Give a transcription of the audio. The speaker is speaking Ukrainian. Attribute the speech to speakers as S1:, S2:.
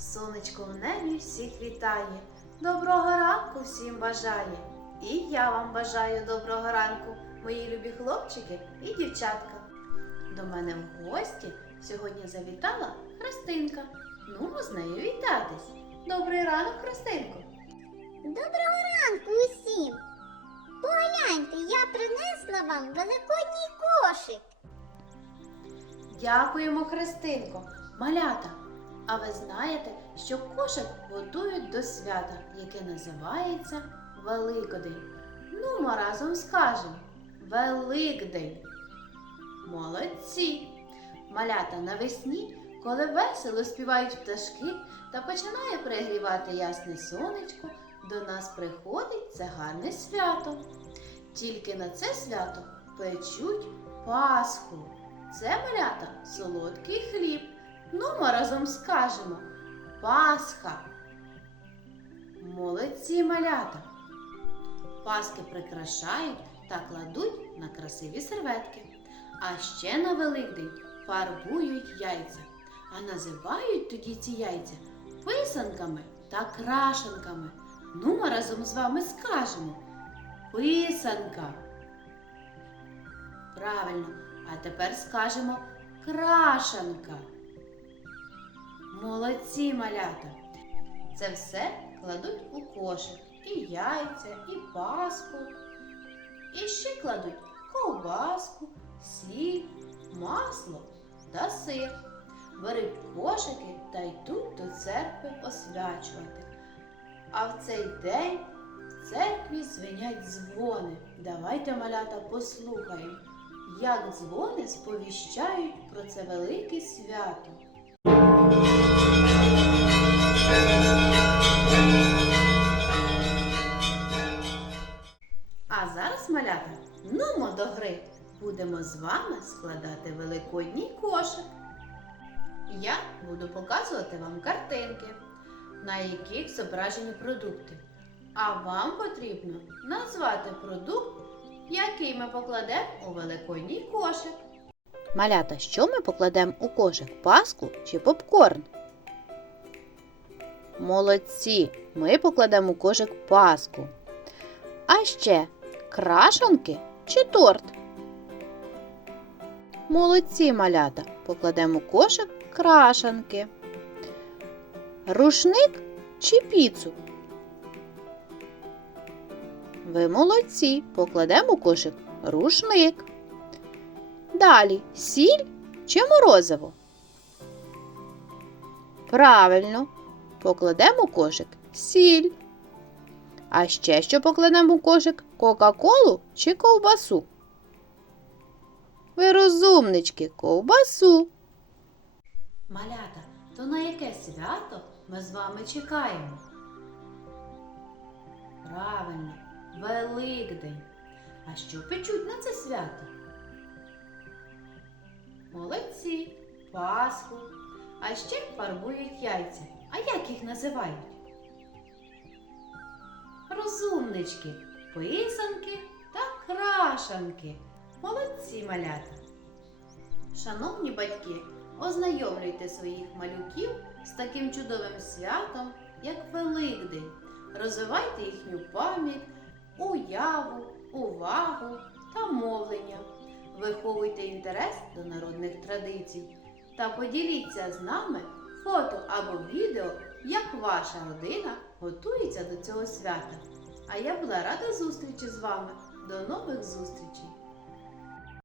S1: Сонечко в небі всіх вітає, доброго ранку всім бажає. І я вам бажаю доброго ранку, мої любі хлопчики і дівчатка. До мене в гості сьогодні завітала Христинка. Ну, з нею вітатись. Добрий ранок, Христинко.
S2: Доброго ранку усім! Погляньте, я принесла вам великодній кошик.
S1: Дякуємо, Христинко. Малята. А ви знаєте, що кошик готують до свята, яке називається Великодень. Ну, ми разом скажемо Великдень. Молодці! Малята навесні, коли весело співають пташки та починає пригрівати ясне сонечко, до нас приходить це гарне свято. Тільки на це свято печуть Пасху. Це малята солодкий хліб. Ну, ми разом скажемо Пасха. Молодці малята. Паски прикрашають та кладуть на красиві серветки. А ще на Великдень фарбують яйця, а називають тоді ці яйця писанками та крашенками. Ну, ми разом з вами скажемо писанка. Правильно, а тепер скажемо крашанка. Молодці малята. Це все кладуть у кошик. І яйця, і паску. І ще кладуть ковбаску, сіль, масло та сир. Беруть кошики та йдуть до церкви освячувати. А в цей день в церкві звенять дзвони. Давайте, малята, послухаємо, як дзвони сповіщають про це велике свято. А зараз, малята, нумо до гри. Будемо з вами складати великодній кошик. Я буду показувати вам картинки, на яких зображені продукти. А вам потрібно назвати продукт, який ми покладемо у великодній кошик. Малята, що ми покладемо у кошик? Паску чи попкорн? Молодці! Ми покладемо у кошик паску. А ще крашанки чи торт? Молодці малята. Покладемо у кошик крашанки. Рушник чи піцу? Ви молодці. Покладемо у кошик рушник. Далі сіль чи морозиво? Правильно. Покладемо кошик сіль. А ще що покладемо у кошик Кока-Колу чи ковбасу? Ви розумнички, ковбасу. Малята, то на яке свято ми з вами чекаємо? Правильно, Великдень. А що печуть на це свято? Молодці, Пасху. А ще фарбують яйця. А як їх називають? Розумнички, писанки та крашанки. Молодці малята. Шановні батьки, ознайомлюйте своїх малюків з таким чудовим святом, як Великдень. Розвивайте їхню пам'ять, уяву, увагу та мовлення. Виховуйте інтерес до народних традицій та поділіться з нами фото або відео, як ваша родина готується до цього свята. А я була рада зустрічі з вами. До нових зустрічей!